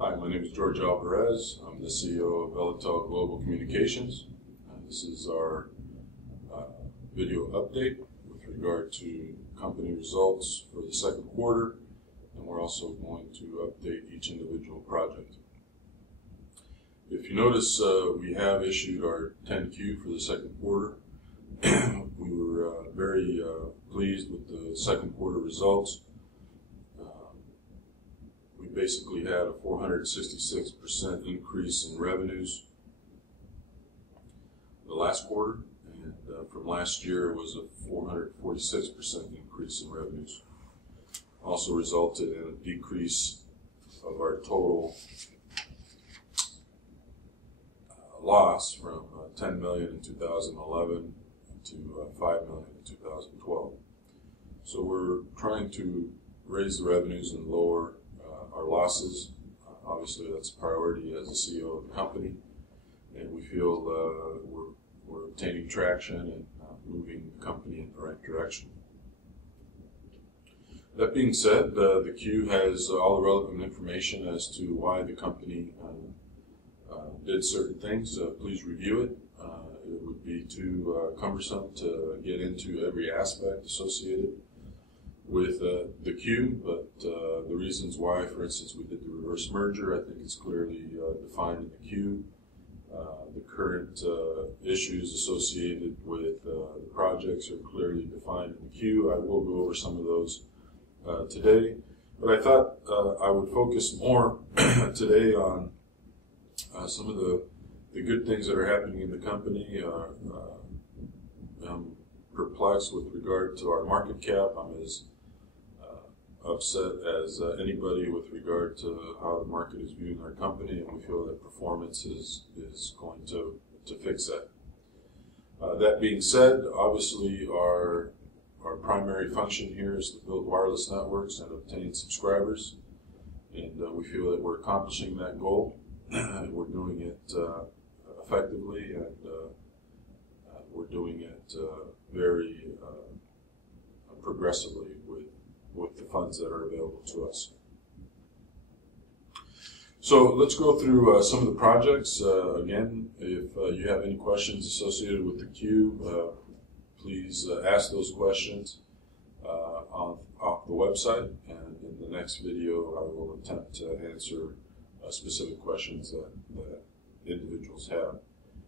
Hi, my name is George Alvarez. I'm the CEO of VelaTel Global Communications. This is our video update with regard to company results for the second quarter, and we're also going to update each individual project. If you notice, we have issued our 10Q for the second quarter. We were very pleased with the second quarter results. We basically had a 466% increase in revenues the last quarter, and from last year was a 446% increase in revenues. Also resulted in a decrease of our total loss from 10 million in 2011 to 5 million in 2012. So we're trying to raise the revenues and lower our losses. Obviously, that's a priority as the CEO of the company, and we feel we're obtaining traction and moving the company in the right direction. That being said, the Q has all the relevant information as to why the company did certain things. Please review it. It would be too cumbersome to get into every aspect associated with the Q, but the reasons why, for instance, we did the reverse merger, I think it's clearly defined in the Q. The current issues associated with the projects are clearly defined in the Q. I will go over some of those today, but I thought I would focus more today on some of the good things that are happening in the company. I'm perplexed with regard to our market cap. I'm as upset as anybody with regard to how the market is viewing our company, and we feel that performance is going to fix that. That being said, obviously our primary function here is to build wireless networks and obtain subscribers, and we feel that we're accomplishing that goal. We're doing it effectively, and we're doing it very progressively with the funds that are available to us. So let's go through some of the projects. Again, if you have any questions associated with the Q, please ask those questions off the website, and in the next video I will attempt to answer specific questions that individuals have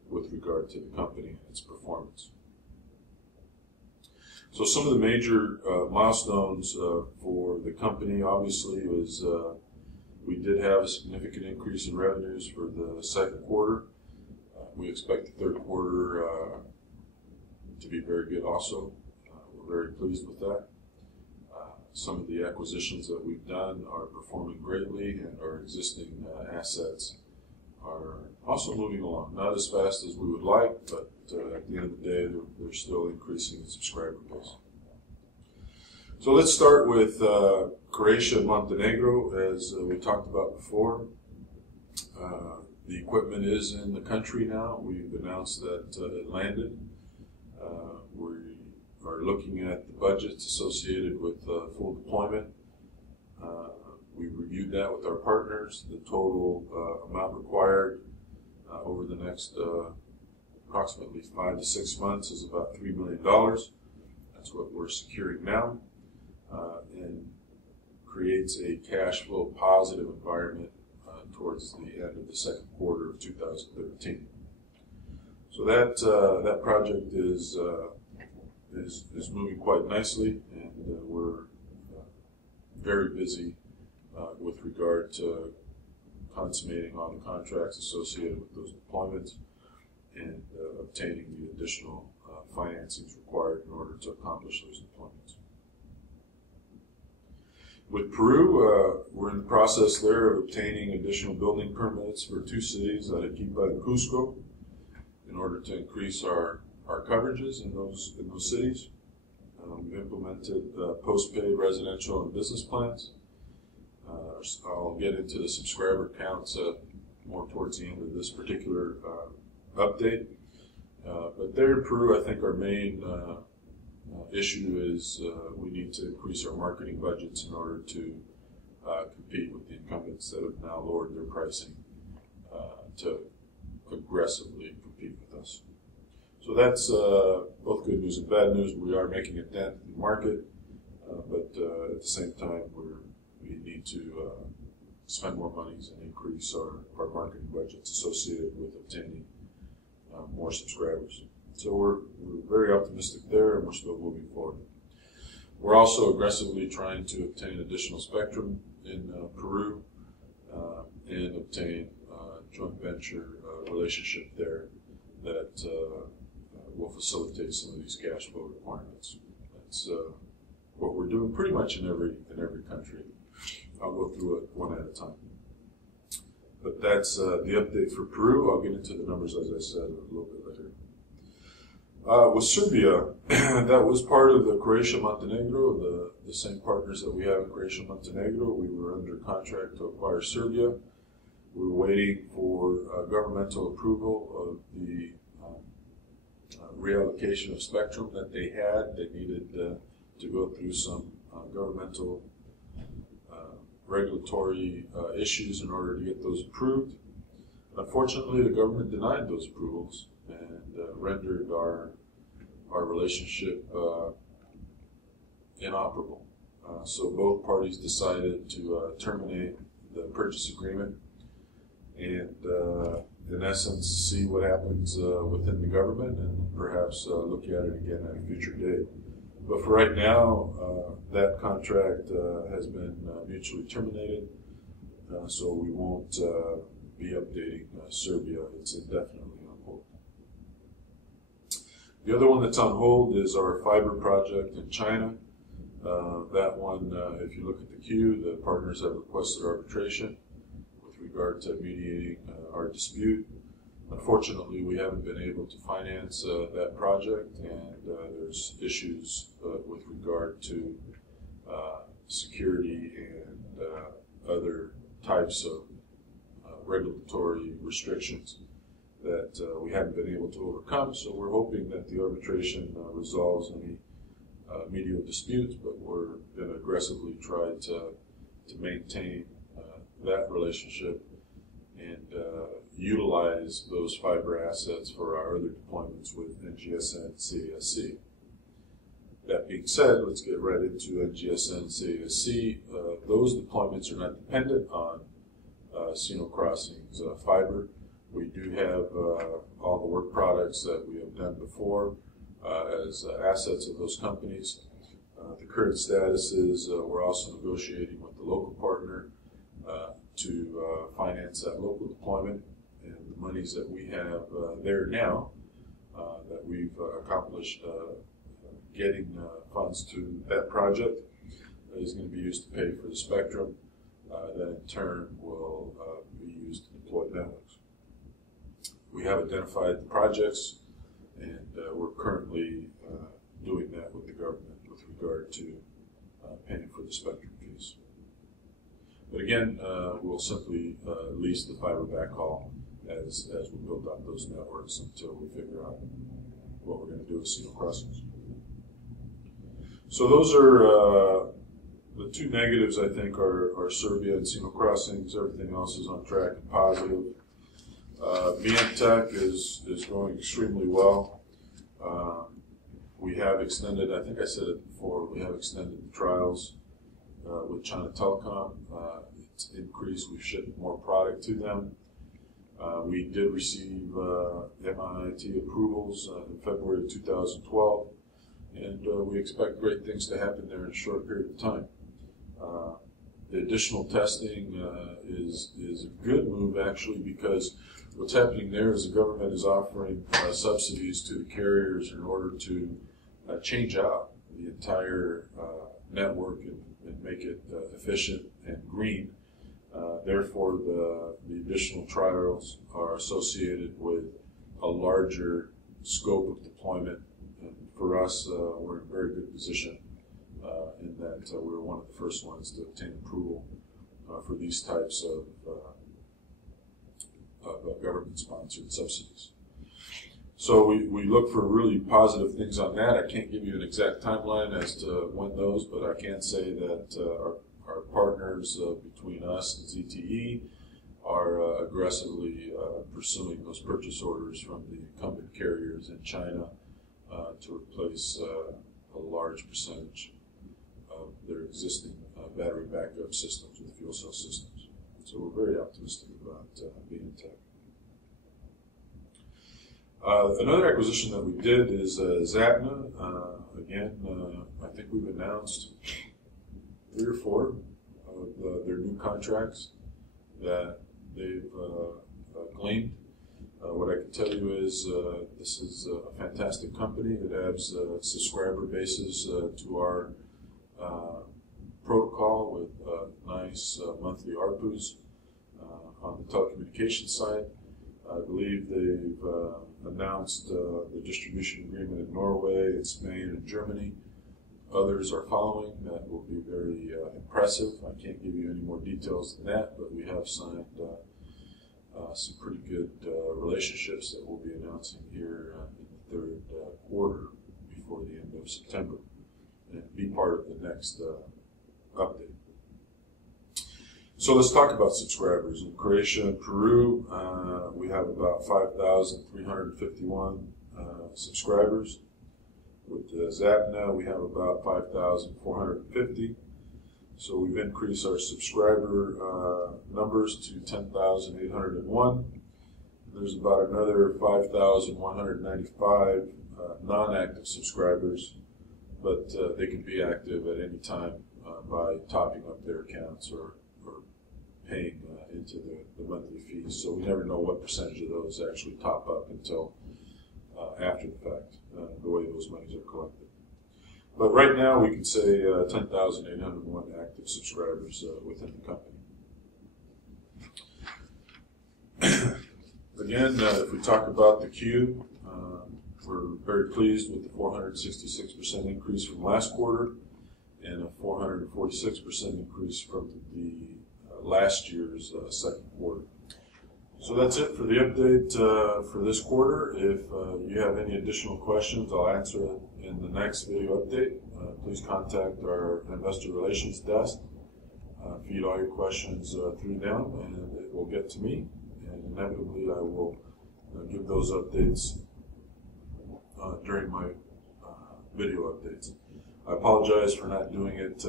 with regard to the company and its performance. So some of the major milestones for the company, obviously, was we did have a significant increase in revenues for the second quarter. We expect the third quarter to be very good also. We're very pleased with that. Some of the acquisitions that we've done are performing greatly, and our existing assets are also moving along. Not as fast as we would like, but at the end of the day, they're still increasing the subscriber base. So let's start with Croatia and Montenegro, as we talked about before. The equipment is in the country now. We've announced that it landed. We are looking at the budgets associated with full deployment. We reviewed that with our partners. The total amount required over the next approximately 5 to 6 months is about $3 million. That's what we're securing now, and creates a cash flow positive environment towards the end of the second quarter of 2013. So that project is moving quite nicely, and we're very busy with regard to consummating all the contracts associated with those deployments and obtaining the additional financings required in order to accomplish those deployments. With Peru, we're in the process there of obtaining additional building permits for 2 cities, Arequipa and Cusco, in order to increase our coverages in those cities. We've implemented post-paid residential and business plans. I'll get into the subscriber counts more towards the end of this particular update. But there in Peru, I think our main issue is we need to increase our marketing budgets in order to compete with the incumbents that have now lowered their pricing to aggressively compete with us. So that's both good news and bad news. We are making a dent in the market, but at the same time, we need to spend more monies and increase our marketing budgets associated with obtaining more subscribers. So we're very optimistic there, and we're still moving forward. We're also aggressively trying to obtain additional spectrum in Peru and obtain a joint venture relationship there that will facilitate some of these cash flow requirements. That's what we're doing pretty much in every country. I'll go through it one at a time. But that's the update for Peru. I'll get into the numbers, as I said, a little bit later. With Serbia, that was part of the Croatia-Montenegro, the same partners that we have in Croatia-Montenegro. We were under contract to acquire Serbia. We were waiting for governmental approval of the reallocation of spectrum that they had. They needed to go through some governmental regulatory issues in order to get those approved. Unfortunately, the government denied those approvals and rendered our relationship inoperable. So both parties decided to terminate the purchase agreement and, in essence, see what happens within the government and perhaps look at it again at a future date. But for right now, that contract has been mutually terminated, so we won't be updating Serbia. It's indefinitely on hold. The other one that's on hold is our fiber project in China. That one, if you look at the queue, the partners have requested arbitration with regard to mediating our dispute. Unfortunately, we haven't been able to finance that project, and there's issues with regard to security and other types of regulatory restrictions that we haven't been able to overcome. So we're hoping that the arbitration resolves any medial disputes, but we're going to aggressively try to maintain that relationship and utilize those fiber assets for our other deployments with NGSN and CASC. That being said, let's get right into NGSN and CASC. Those deployments are not dependent on Sino Crossings fiber. We do have all the work products that we have done before as assets of those companies. The current status is we're also negotiating with the local partner to finance that local deployment, and the monies that we have there now that we've accomplished getting funds to that project is going to be used to pay for the spectrum that in turn will be used to deploy networks. We have identified the projects, and we're currently doing that with the government with regard to paying for the spectrum fees. But again, we'll simply lease the fiber backhaul as we build out those networks until we figure out what we're going to do with Sino Crossings. So those are the two negatives, I think, are Serbia and Sino Crossings. Everything else is on track and positive. VelaTel is going extremely well. We have extended, I think I said it before, we have extended the trials with China Telecom. It's increased. We've shipped more product to them. We did receive MIT approvals in February of 2012, and we expect great things to happen there in a short period of time. The additional testing is a good move, actually, because what's happening there is the government is offering subsidies to the carriers in order to change out the entire network and make it efficient and green. Therefore, the additional trials are associated with a larger scope of deployment. And for us, we're in a very good position in that we were one of the first ones to obtain approval for these types of government-sponsored subsidies. So we look for really positive things on that. I can't give you an exact timeline as to when those, but I can say that our partners between us and ZTE are aggressively pursuing those purchase orders from the incumbent carriers in China to replace a large percentage of their existing battery backup systems with fuel cell systems. So we're very optimistic about VelaTel. Another acquisition that we did is Zapna. Again, I think we've announced 3 or 4 of their new contracts that they've claimed. What I can tell you is this is a fantastic company. It adds subscriber bases to our protocol with nice monthly ARPUs on the telecommunications side. I believe they've announced the distribution agreement in Norway, in Spain, and Germany. Others are following. That will be very impressive. I can't give you any more details than that, but we have signed some pretty good relationships that we'll be announcing here in the 3rd quarter before the end of September, and be part of the next update. So let's talk about subscribers. In Croatia and Peru, we have about 5,351 subscribers. With Zapna, we have about 5,450. So we've increased our subscriber numbers to 10,801. There's about another 5,195 non-active subscribers, but they can be active at any time by topping up their accounts or paying into the monthly fees. So we never know what percentage of those actually top up until after the fact, the way those monies are collected. But right now we can say 10,801 active subscribers within the company. Again, if we talk about the Q, we're very pleased with the 466% increase from last quarter and a 446% increase from the last year's 2nd quarter. So that's it for the update for this quarter. If you have any additional questions, I'll answer it in the next video update. Please contact our investor relations desk. Feed all your questions through them, and it will get to me. And inevitably, I will give those updates during my video updates. I apologize for not doing it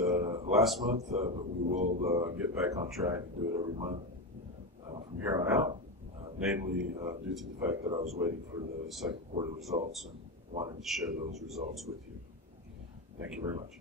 last month, but we will get back on track and do it every month from here on out, namely due to the fact that I was waiting for the 2nd quarter results and wanted to share those results with you. Thank you very much.